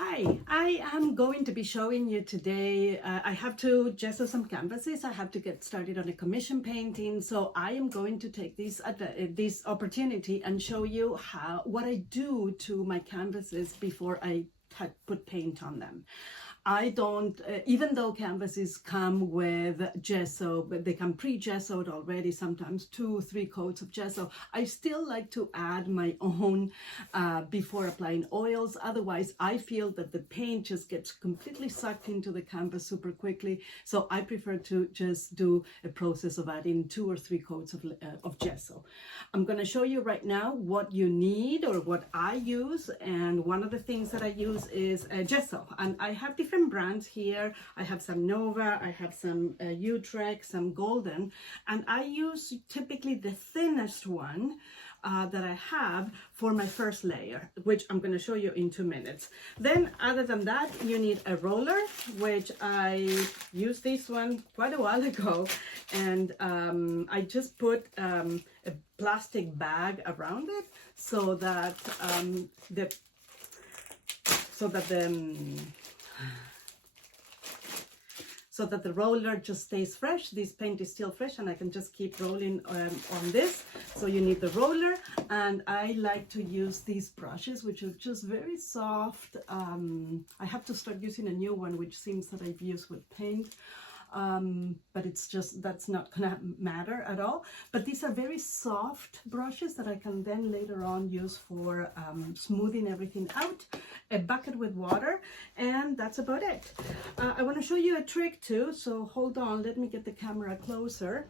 Hi, I am going to be showing you today. I have to gesso some canvases. I have to get started on a commission painting. So I am going to take this opportunity and show you what I do to my canvases before I put paint on them. I don't, even though canvases come with gesso, but they come pre-gessoed already, sometimes 2-3 coats of gesso, I still like to add my own before applying oils. Otherwise, I feel that the paint just gets completely sucked into the canvas super quickly. So I prefer to just do a process of adding 2 or 3 coats of gesso. I'm going to show you right now what you need or what I use. And one of the things that I use is gesso. And I have different brands here. I have some Nova, I have some Utrecht, some Golden, and I use typically the thinnest one that I have for my first layer, which I'm going to show you in 2 minutes. Then other than that, you need a roller, which I used this one quite a while ago, and I just put a plastic bag around it so that the roller just stays fresh. This paint is still fresh and I can just keep rolling on this. So you need the roller, and I like to use these brushes, which are just very soft. I have to start using a new one, which seems that I've used with paint. But it's just, that's not gonna matter at all. But these are very soft brushes that I can then later on use for smoothing everything out. A bucket with water, and that's about it. I want to show you a trick too, so hold on, let me get the camera closer.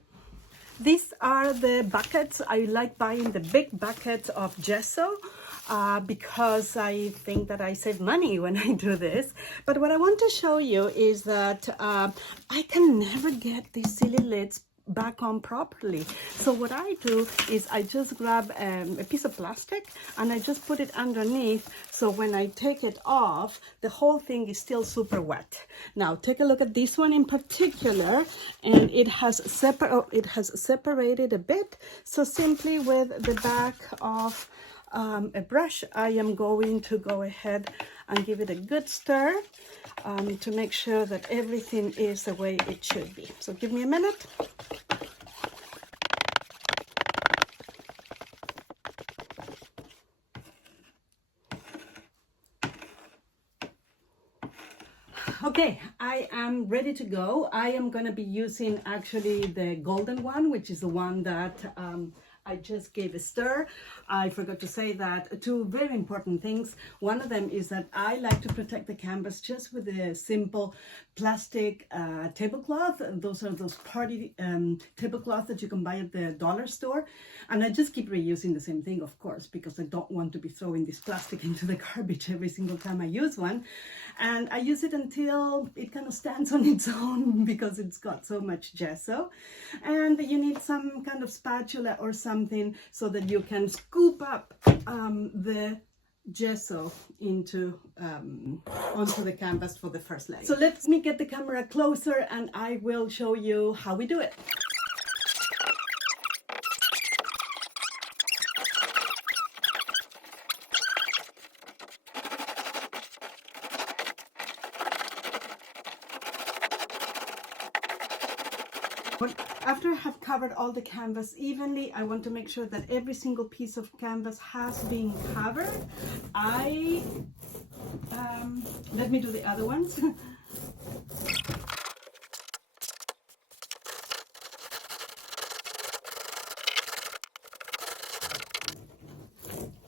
These are the buckets. I like buying the big buckets of gesso because I think that I save money when I do this. But what I want to show you is that I can never get these silly lids back on properly. So what I do is I just grab a piece of plastic and I just put it underneath, so when I take it off, the whole thing is still super wet. Now take a look at this one in particular, and it has separated a bit. So simply with the back of a brush, I am going to go ahead and give it a good stir to make sure that everything is the way it should be. So give me a minute. Okay, I am ready to go. I am going to be using actually the golden one, which is the one that I just gave a stir. I forgot to say that 2 very important things. One of them is that I like to protect the canvas just with a simple plastic tablecloth. Those are those party tablecloths that you can buy at the dollar store. And I just keep reusing the same thing, of course, because I don't want to be throwing this plastic into the garbage every single time I use one. And I use it until it kind of stands on its own because it's got so much gesso. And you need some kind of spatula or something so that you can scoop up the gesso into onto the canvas for the first layer. So let me get the camera closer and I will show you how we do it. After I have covered all the canvas evenly, I want to make sure that every single piece of canvas has been covered. Let me do the other ones.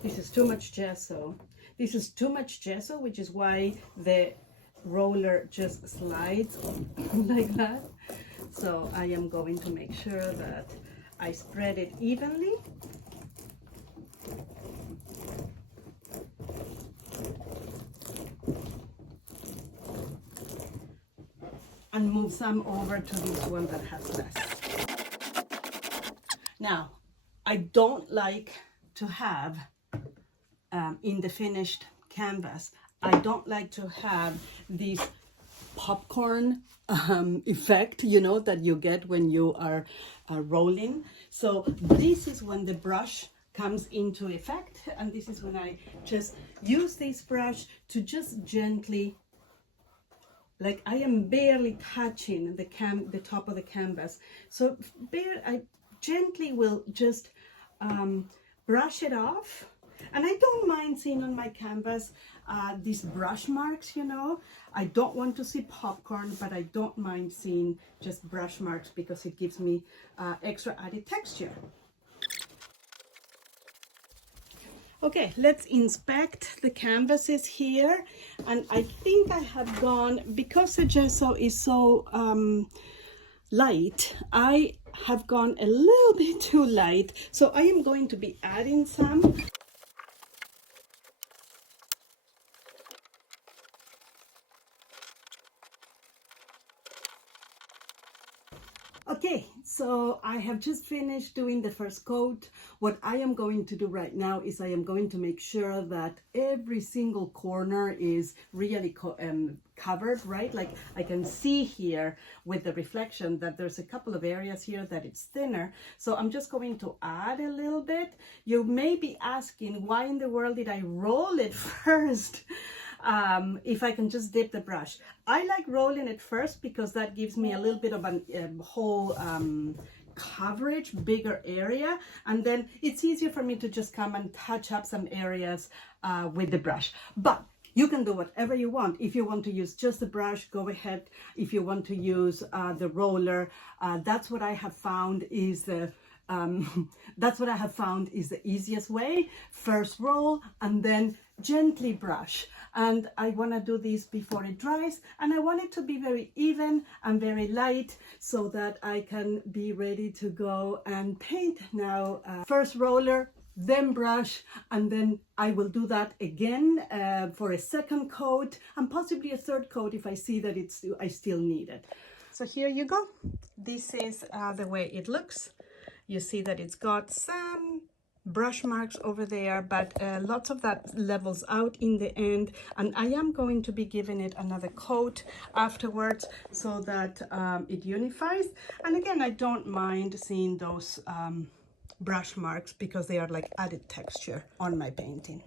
This is too much gesso. This is too much gesso, which is why the roller just slides like that. So I am going to make sure that I spread it evenly. And move some over to this one that has less. Now, I don't like to have, in the finished canvas, I don't like to have these popcorn effect, you know, that you get when you are rolling. So this is when the brush comes into effect. And this is when I just use this brush to just gently, like I am barely touching the top of the canvas. So I gently will just brush it off. And I don't mind seeing on my canvas these brush marks, you know. I don't want to see popcorn, but I don't mind seeing just brush marks because it gives me extra added texture. Okay, let's inspect the canvases here. And I think I have gone, because the gesso is so light, I have gone a little bit too light. So I am going to be adding some. Okay, so I have just finished doing the first coat. What I am going to do right now is I am going to make sure that every single corner is really covered, right? Like I can see here with the reflection that there's a couple of areas here that it's thinner. So I'm just going to add a little bit. You may be asking, why in the world did I roll it first? If I can just dip the brush. I like rolling it first because that gives me a little bit of a whole coverage, bigger area, and then it's easier for me to just come and touch up some areas with the brush. But you can do whatever you want. If you want to use just the brush, go ahead. If you want to use the roller, that's what I have found is the easiest way. First roll and then gently brush. And I want to do this before it dries, and I want it to be very even and very light so that I can be ready to go and paint now. First roller, then brush, and then I will do that again for a second coat and possibly a third coat if I see that I still need it. So here you go. This is the way it looks. You see that it's got some brush marks over there, but lots of that levels out in the end, and I am going to be giving it another coat afterwards so that it unifies. And again, I don't mind seeing those brush marks because they are like added texture on my painting.